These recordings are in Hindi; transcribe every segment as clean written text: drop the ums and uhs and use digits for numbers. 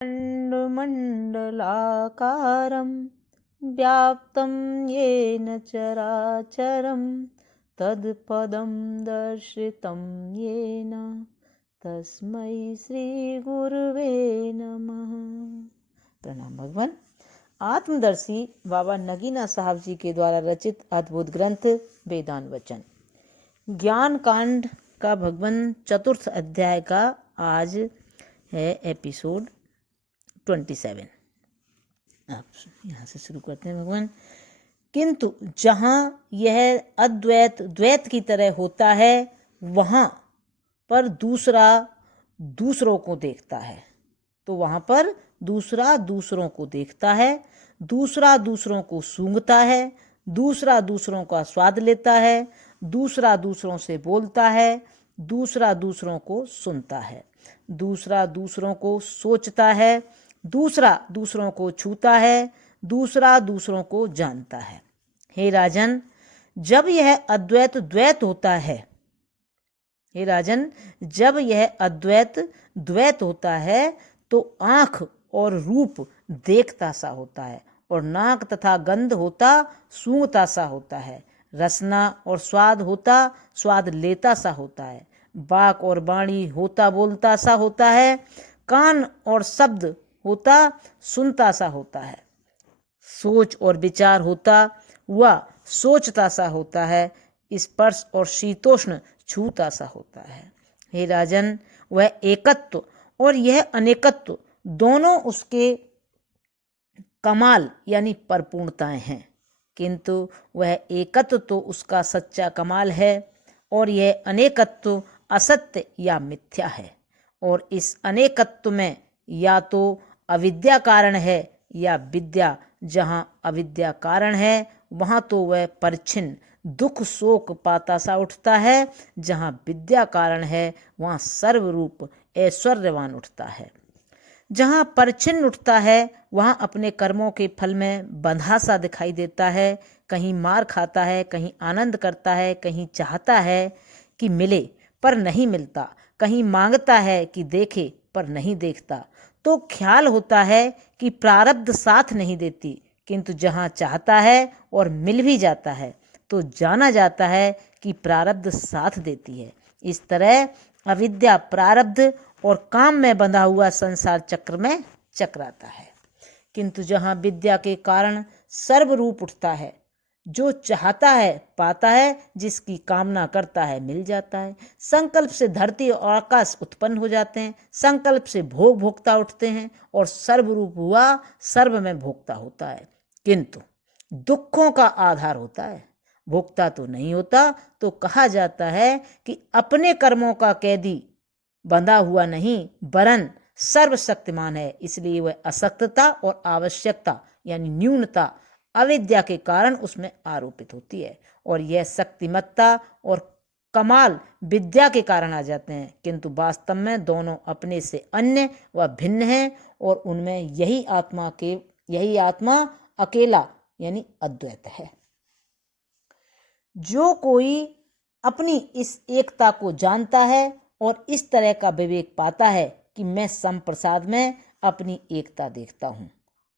खण्डमण्डलाकारं व्याप्तं येन चराचरं तत्पदं दर्शितं येन तस्मै श्री गुरुवे नमः। प्रणाम भगवान। आत्मदर्शी बाबा नगीना साहब जी के द्वारा रचित अद्भुत ग्रंथ वेदांत वचन ज्ञान कांड का भगवान चतुर्थ अध्याय का आज है एपिसोड 27। आप यहाँ से शुरू करते हैं भगवान। किंतु जहाँ यह अद्वैत द्वैत की तरह होता है वहाँ पर दूसरा दूसरों को देखता है, तो वहाँ पर दूसरा दूसरों को देखता है, दूसरा दूसरों को सूंघता है, दूसरा दूसरों का स्वाद लेता है, दूसरा दूसरों से बोलता है, दूसरा दूसरों को सुनता है, दूसरा दूसरों को सोचता है, दूसरा दूसरों को छूता है, दूसरा दूसरों को जानता है। हे राजन, जब यह अद्वैत द्वैत होता है, हे राजन, जब यह अद्वैत द्वैत होता है तो आँख और रूप देखता सा होता है, और नाक तथा गंध होता सूंघता सा होता है, रसना और स्वाद होता स्वाद लेता सा होता है, वाक और वाणी होता बोलता सा होता है, कान और शब्द होता सुनता सा होता है, सोच और विचार होता वह सोचता सा होता है, स्पर्श और शीतोष्ण छूता सा होता है। हे राजन, वह एकत्व और यह अनेकत्व दोनों उसके कमाल यानी परिपूर्णताएं हैं, किंतु वह एकत्व तो उसका सच्चा कमाल है और यह अनेकत्व असत्य या मिथ्या है। और इस अनेकत्व में या तो अविद्या कारण है या विद्या। जहाँ अविद्या कारण है वहाँ तो वह परिच्छिन्न दुख शोक पाता सा उठता है, जहाँ विद्या कारण है वहाँ सर्वरूप ऐश्वर्यवान उठता है। जहाँ परिच्छिन्न उठता है वहाँ अपने कर्मों के फल में बंधा सा दिखाई देता है, कहीं मार खाता है, कहीं आनंद करता है, कहीं चाहता है कि मिले पर नहीं मिलता, कहीं मांगता है कि देखे पर नहीं देखता। तो ख्याल होता है कि प्रारब्ध साथ नहीं देती, किंतु जहाँ चाहता है और मिल भी जाता है तो जाना जाता है कि प्रारब्ध साथ देती है। इस तरह अविद्या प्रारब्ध और काम में बंधा हुआ संसार चक्र में चक्राता है। किंतु जहाँ विद्या के कारण सर्वरूप उठता है, जो चाहता है पाता है, जिसकी कामना करता है मिल जाता है। संकल्प से धरती और आकाश उत्पन्न हो जाते हैं, संकल्प से भोग भोक्ता उठते हैं और सर्वरूप हुआ सर्व में भोक्ता होता है। किंतु दुखों का आधार होता है, भोक्ता तो नहीं होता। तो कहा जाता है कि अपने कर्मों का कैदी बंधा हुआ नहीं वरन सर्वशक्तिमान है, इसलिए वह असक्तता और आवश्यकता यानी न्यूनता अविद्या के कारण उसमें आरोपित होती है, और यह शक्तिमत्ता और कमाल विद्या के कारण आ जाते हैं। किंतु वास्तव में दोनों अपने से अन्य व भिन्न हैं, और उनमें यही आत्मा अकेला यानी अद्वैत है। जो कोई अपनी इस एकता को जानता है और इस तरह का विवेक पाता है कि मैं संप्रसाद में अपनी एकता देखता हूँ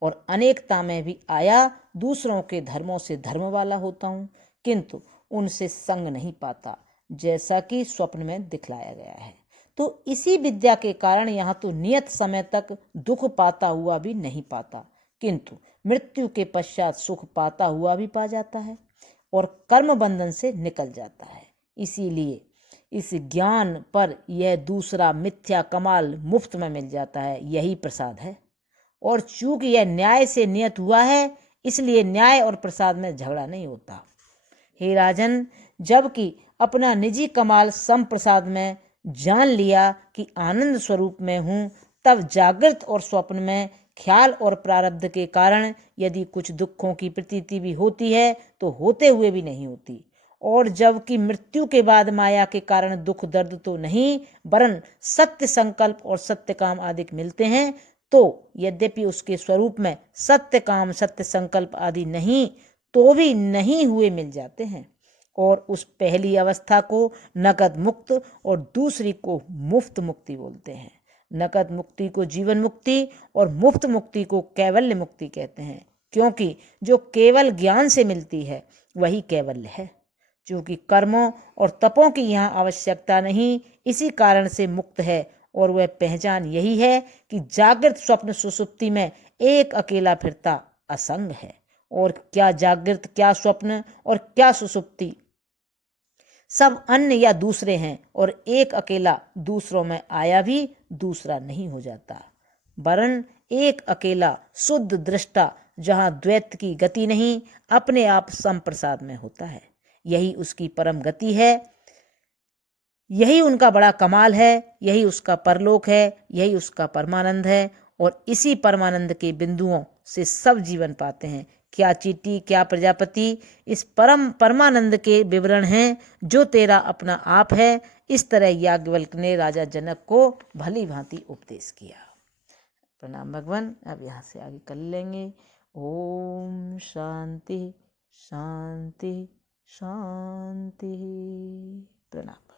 और अनेकता में भी आया दूसरों के धर्मों से धर्म वाला होता हूँ, किंतु उनसे संग नहीं पाता, जैसा कि स्वप्न में दिखलाया गया है। तो इसी विद्या के कारण यहाँ तो नियत समय तक दुख पाता हुआ भी नहीं पाता, किंतु मृत्यु के पश्चात सुख पाता हुआ भी पा जाता है और कर्म बंधन से निकल जाता है। इसीलिए इस ज्ञान पर यह दूसरा मिथ्या कमाल मुफ्त में मिल जाता है, यही प्रसाद है। और चूंकि यह न्याय से नियत हुआ है, इसलिए न्याय और प्रसाद में झगड़ा नहीं होता। हे राजन, जबकि अपना निजी कमाल संप्रसाद में जान लिया कि आनंद स्वरूप में हूँ, तब जागृत और स्वप्न में ख्याल और प्रारब्ध के कारण यदि कुछ दुखों की प्रतीति भी होती है तो होते हुए भी नहीं होती। और जबकि मृत्यु के बाद माया के कारण दुख दर्द तो नहीं वरन सत्य संकल्प और सत्य काम आदि मिलते हैं, तो यद्यपि उसके स्वरूप में सत्य काम सत्य संकल्प आदि नहीं तो भी नहीं हुए मिल जाते हैं, और उस पहली अवस्था को नगद मुक्त और दूसरी को मुफ्त मुक्ति बोलते हैं। नकद मुक्ति को जीवन मुक्ति और मुफ्त मुक्ति को कैवल्य मुक्ति कहते हैं, क्योंकि जो केवल ज्ञान से मिलती है वही कैवल्य है। क्योंकि कर्मों और तपों की यहाँ आवश्यकता नहीं, इसी कारण से मुक्त है। और वह पहचान यही है कि जागृत स्वप्न सुषुप्ति में एक अकेला फिरता असंग है। और क्या जागृत, क्या स्वप्न और क्या सुषुप्ति, सब अन्य या दूसरे हैं, और एक अकेला दूसरों में आया भी दूसरा नहीं हो जाता, वरन एक अकेला शुद्ध दृष्टा जहाँ द्वैत की गति नहीं, अपने आप संप्रसाद में होता है। यही उसकी परम गति है, यही उनका बड़ा कमाल है, यही उसका परलोक है, यही उसका परमानंद है। और इसी परमानंद के बिंदुओं से सब जीवन पाते हैं। क्या चीटी, क्या प्रजापति, इस परमानंद के विवरण हैं जो तेरा अपना आप है। इस तरह याज्ञवल्क्य ने राजा जनक को भली भांति उपदेश किया। प्रणाम भगवान। अब यहाँ से आगे कर लेंगे। ओम शांति शांति शांति। प्रणाम।